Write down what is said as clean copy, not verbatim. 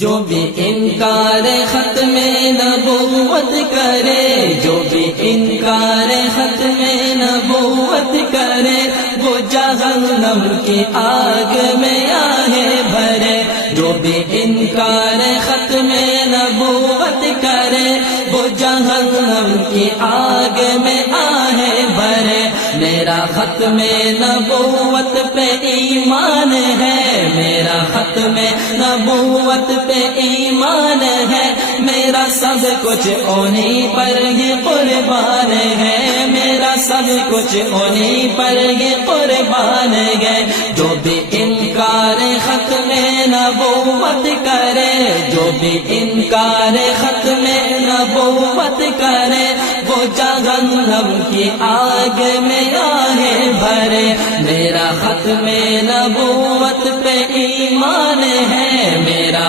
جو بھی انکار ختم نبوت کرے، جو بھی انکار ختم نبوت کرے، وہ جہنم کی آگ میں آہیں بھرے۔ جو بھی انکار ختم نبوت کرے، وہ جہنم کی آگ میں آہیں بھرے۔ میرا ختم نبوت پہ ایمان ہے، میرا ختم نبوت پہ ایمان ہے، میرا سب کچھ انہی پر ہی قربان ہے، میرا سب کچھ انہی پر ہی قربان ہے۔ جو بھی انکار ختم نبوت کرے، جو بھی انکار ختم نبوت کرے، وہ جہنم کی آگ میں آہیں بھرے۔ میرا ختم نبوت پہ ایمان ہے، میرا